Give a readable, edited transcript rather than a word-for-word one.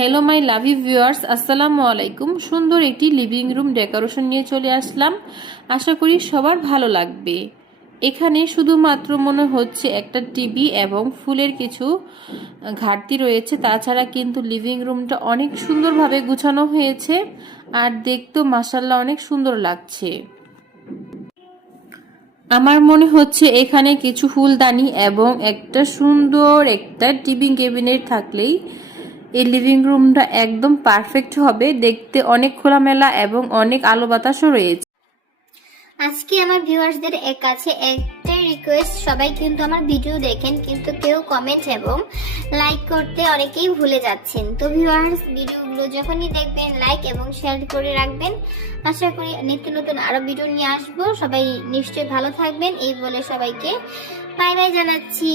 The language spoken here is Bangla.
হ্যালো মাই লাভি ভিউয়ার্স, আসসালামু আলাইকুম। সুন্দর একটি লিভিং রুম ডেকোরেশন নিয়ে চলে আসলাম। আশা করি সবার ভালো লাগবে। এখানে শুধুমাত্র মনে হচ্ছে একটা টিভি এবং ফুলের কিছু ঘাটতি রয়েছে, তাছাড়া কিন্তু লিভিং রুমটা অনেক সুন্দরভাবে গুছানো হয়েছে আর দেখতেও মাশাআল্লাহ অনেক সুন্দর লাগছে। আমার মনে হচ্ছে এখানে কিছু ফুলদানি এবং একটা সুন্দর একটা টিভি ক্যাবিনেট থাকলেই এই লিভিং রুমটা একদম পারফেক্ট হবে। দেখতে অনেক খোলামেলা এবং অনেক আলো বাতাসও রয়েছে। আজকে আমার ভিউয়ার্সদের কাছে একটাই রিকোয়েস্ট, সবাই কিন্তু আমার ভিডিও দেখেন কিন্তু কেউ কমেন্ট এবং লাইক করতে অনেকেই ভুলে যাচ্ছেন। তো ভিউয়ার্স, ভিডিওগুলো যখনই দেখবেন লাইক এবং শেয়ার করে রাখবেন। আশা করি নিত্য নতুন আরো ভিডিও নিয়ে আসবো। সবাই নিশ্চয়ই ভালো থাকবেন এই বলে সবাইকে বাই বাই জানাচ্ছি।